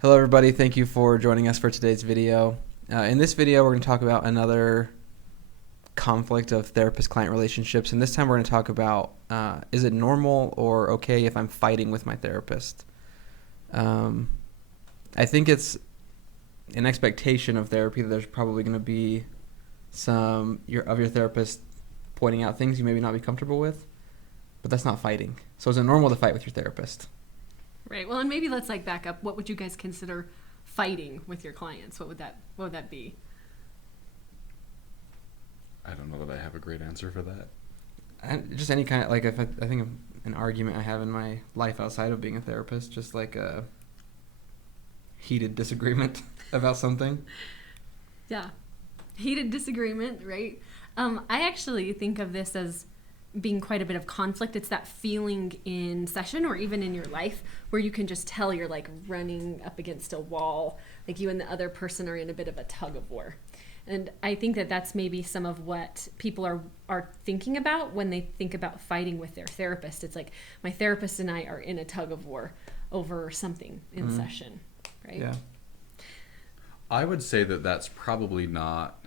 Hello everybody, thank you for joining us for today's video. In this video we're going to talk about another conflict of therapist-client relationships, and this time we're going to talk about is it normal or okay if I'm fighting with my therapist. I think it's an expectation of therapy that there's probably going to be some of your therapist pointing out things you maybe not be comfortable with, but that's not fighting. So is it normal to fight with your therapist? Right. Well, and maybe let's back up. What would you guys consider fighting with your clients? What would that be? I don't know that I have a great answer for that. Just any kind of, like, if I think of an argument I have in my life outside of being a therapist, just like a heated disagreement about something. Yeah. Heated disagreement, right? I actually think of this as being quite a bit of conflict. It's that feeling in session or even in your life where you can just tell you're like running up against a wall, like you and the other person are in a bit of a tug of war. And I think that that's maybe some of what people are thinking about when they think about fighting with their therapist. It's like, my therapist and I are in a tug of war over something in session, right? Yeah. I would say that that's probably not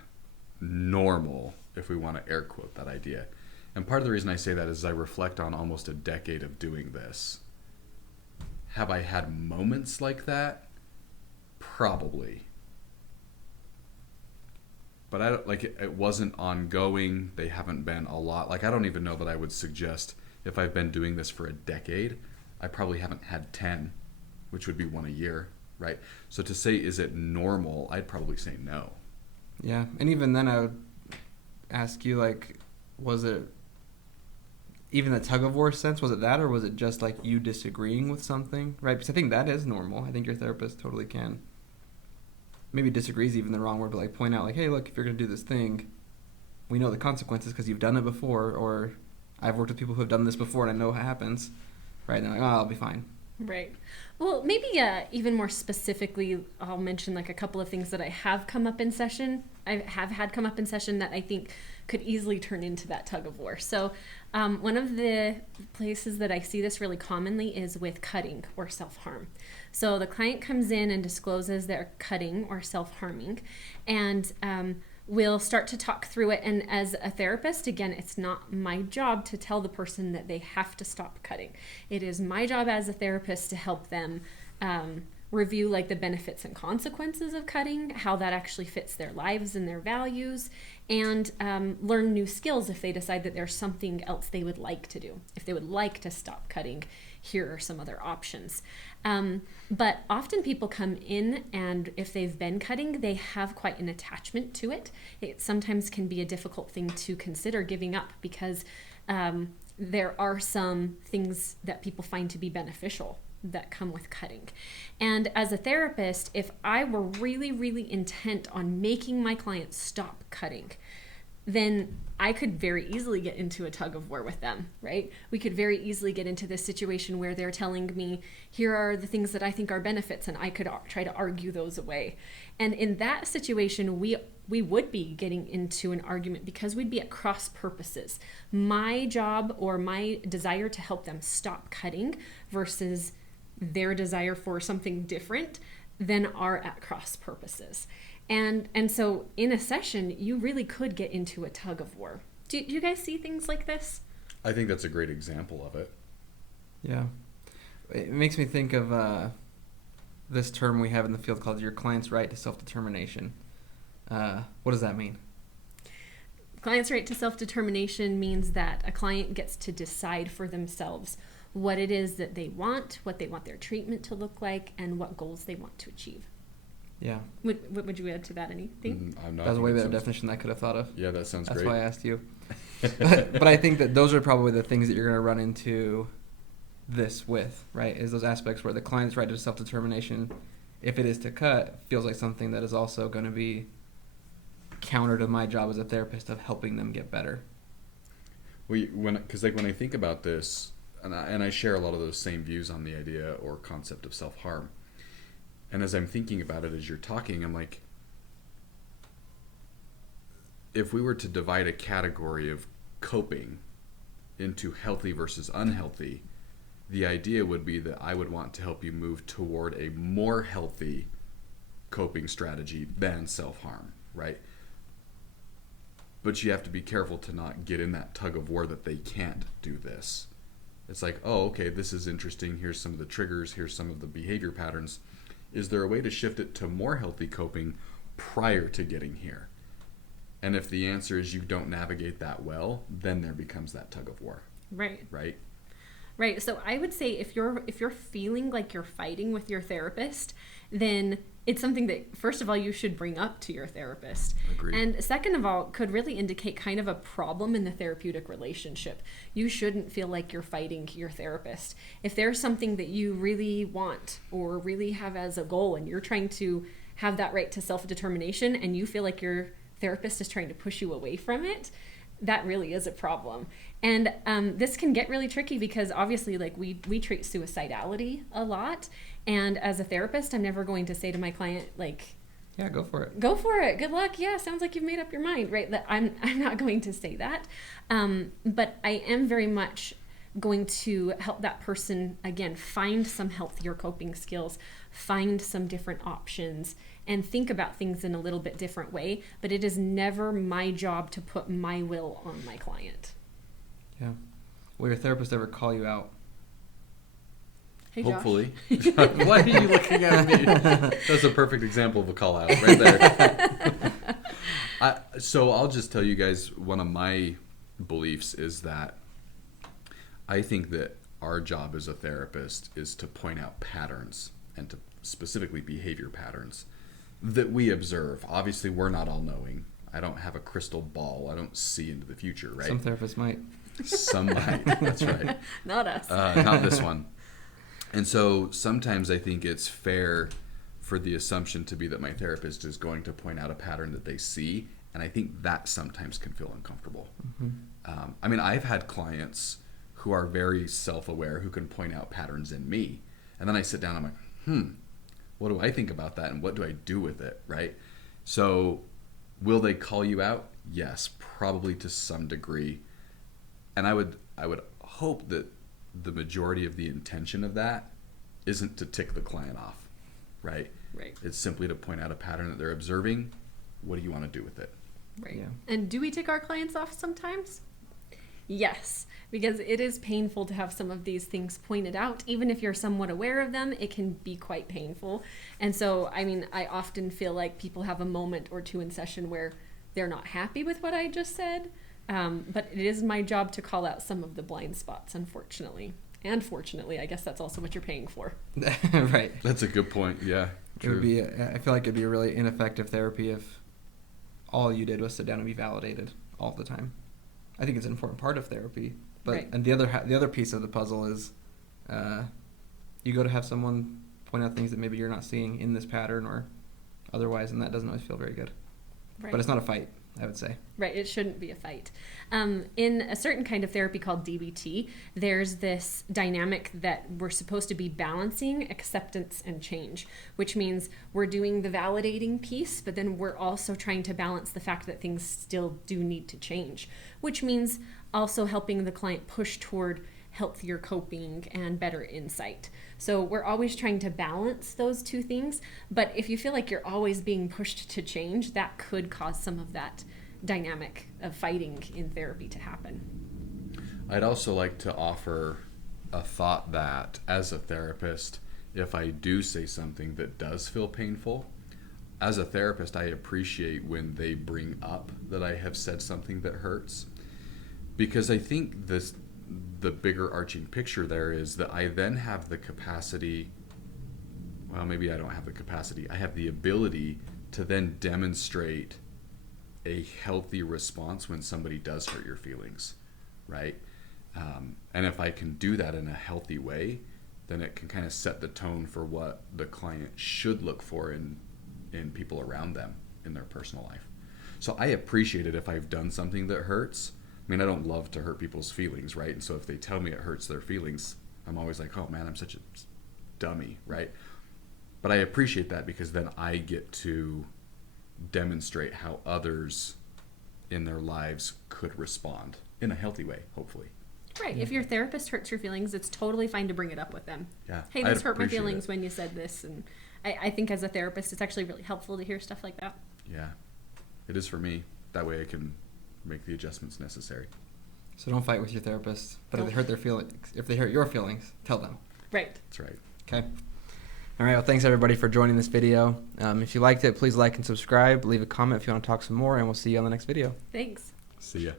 normal, if we want to air quote that idea. And part of the reason I say that is I reflect on almost a decade of doing this. Have I had moments like that? Probably. But I don't, like, it wasn't ongoing. They haven't been a lot. Like, I don't even know that I would suggest, if I've been doing this for a decade, I probably haven't had 10, which would be one a year, right? So to say, is it normal? I'd probably say no. Yeah. And even then I would ask you, like, was it even the tug of war sense, was it that, or was it just like you disagreeing with something, right? Because I think that is normal. I think your therapist totally can. Maybe disagree is even the wrong word, but like point out, like, hey, look, if you're going to do this thing, we know the consequences because you've done it before, or I've worked with people who have done this before and I know what happens, right? And they're like, oh, I'll be fine. Right. Well, maybe even more specifically, I'll mention like a couple of things that I have come up in session. I have had come up in session that I think could easily turn into that tug of war. So one of the places that I see this really commonly is with cutting or self-harm. So the client comes in and discloses they're cutting or self-harming, and we'll start to talk through it. And as a therapist, again, it's not my job to tell the person that they have to stop cutting. It is my job as a therapist to help them review like the benefits and consequences of cutting, how that actually fits their lives and their values, and learn new skills if they decide that there's something else they would like to do. If they would like to stop cutting, here are some other options. But often people come in, and if they've been cutting, they have quite an attachment to it. It sometimes can be a difficult thing to consider giving up because there are some things that people find to be beneficial that come with cutting. And as a therapist, if I were really, really intent on making my clients stop cutting, then I could very easily get into a tug of war with them, right? We could very easily get into this situation where they're telling me, here are the things that I think are benefits, and I could try to argue those away. And in that situation, we would be getting into an argument because we'd be at cross purposes. My job or my desire to help them stop cutting versus their desire for something different then are at cross purposes. And so in a session, you really could get into a tug of war. Do you guys see things like this? I think that's a great example of it. Yeah. It makes me think of this term we have in the field called your client's right to self-determination. What does that mean? Client's right to self-determination means that a client gets to decide for themselves what it is that they want, what they want their treatment to look like, and what goals they want to achieve. Yeah. Would you add to that anything? That was a way better definition than I could have thought of. Yeah, that sounds That's great. why I asked you. But I think that those are probably the things that you're going to run into this with, right? Is those aspects where the client's right to self-determination, if it is to cut, feels like something that is also going to be counter to my job as a therapist of helping them get better. Because when I think about this, and I share a lot of those same views on the idea or concept of self-harm. And as I'm thinking about it as you're talking, I'm like, if we were to divide a category of coping into healthy versus unhealthy, the idea would be that I would want to help you move toward a more healthy coping strategy than self-harm, right? But you have to be careful to not get in that tug of war that they can't do this. It's like, oh, okay, this is interesting. Here's some of the triggers. Here's some of the behavior patterns. Is there a way to shift it to more healthy coping prior to getting here? And if the answer is you don't navigate that well, then there becomes that tug of war. Right. Right? Right. So I would say if you're feeling like you're fighting with your therapist, then it's something that, first of all, you should bring up to your therapist. Agreed. And second of all, could really indicate kind of a problem in the therapeutic relationship. You shouldn't feel like you're fighting your therapist. If there's something that you really want or really have as a goal and you're trying to have that right to self-determination and you feel like your therapist is trying to push you away from it, that really is a problem. And this can get really tricky because obviously like we treat suicidality a lot. And as a therapist, I'm never going to say to my client, like, Yeah, go for it. go for it. Good luck. Yeah, sounds like you've made up your mind, right? That I'm not going to say that. But I am very much going to help that person, again, find some healthier coping skills, find some different options, and think about things in a little bit different way. But it is never my job to put my will on my client. Yeah. Will your therapist ever call you out? Hey, Josh. Hopefully. Why are you looking at me? That's a perfect example of a call out right there. So I'll just tell you guys, one of my beliefs is that I think that our job as a therapist is to point out patterns and to specifically behavior patterns that we observe. Obviously, we're not all knowing. I don't have a crystal ball. I don't see into the future, right? Some therapists might. Some might. That's right. Not us. Not this one. And so sometimes I think it's fair for the assumption to be that my therapist is going to point out a pattern that they see, and I think that sometimes can feel uncomfortable. Mm-hmm. I mean, I've had clients who are very self-aware who can point out patterns in me, and then I sit down and I'm like, what do I think about that, and what do I do with it, right? So will they call you out? Yes, probably to some degree. And I would hope that the majority of the intention of that isn't to tick the client off, right? Right. It's simply to point out a pattern that they're observing. What do you want to do with it? Right. Yeah. And do we tick our clients off sometimes? Yes, because it is painful to have some of these things pointed out. Even if you're somewhat aware of them, it can be quite painful. And so, I mean, I often feel like people have a moment or two in session where they're not happy with what I just said. But it is my job to call out some of the blind spots, unfortunately. And fortunately, I guess that's also what you're paying for. Right. That's a good point. Yeah, It would be. I feel like it'd be a really ineffective therapy if all you did was sit down and be validated all the time. I think it's an important part of therapy, but Right. and the other piece of the puzzle is, you go to have someone point out things that maybe you're not seeing in this pattern or otherwise, and that doesn't always feel very good. Right. But it's not a fight, I would say. Right, it shouldn't be a fight. In a certain kind of therapy called DBT, there's this dynamic that we're supposed to be balancing acceptance and change, which means we're doing the validating piece, but then we're also trying to balance the fact that things still do need to change, which means also helping the client push toward healthier coping and better insight. So we're always trying to balance those two things, but if you feel like you're always being pushed to change, that could cause some of that dynamic of fighting in therapy to happen. I'd also like to offer a thought that as a therapist, if I do say something that does feel painful, as a therapist, I appreciate when they bring up that I have said something that hurts, because I think the bigger arching picture there is that I then have the capacity, well, maybe I don't have the capacity, I have the ability to then demonstrate a healthy response when somebody does hurt your feelings, right? And if I can do that in a healthy way, then it can kind of set the tone for what the client should look for in people around them in their personal life. So I appreciate it if I've done something that hurts. I mean, I don't love to hurt people's feelings, right? And so if they tell me it hurts their feelings, I'm always like, oh man, I'm such a dummy, right? But I appreciate that because then I get to demonstrate how others in their lives could respond in a healthy way, hopefully. Right. If your therapist hurts your feelings, it's totally fine to bring it up with them. Yeah. Hey, I'd this hurt my appreciate feelings it. when you said this. And I think as a therapist, it's actually really helpful to hear stuff like that. Yeah. It is for me. That way I can make the adjustments necessary. So don't fight with your therapist. But if Don't. they hurt their feelings, if they hurt your feelings, tell them. Right. That's right. Okay. All right. Well, thanks everybody for joining this video. If you liked it, please like and subscribe. Leave a comment if you want to talk some more, and we'll see you on the next video. Thanks. See ya.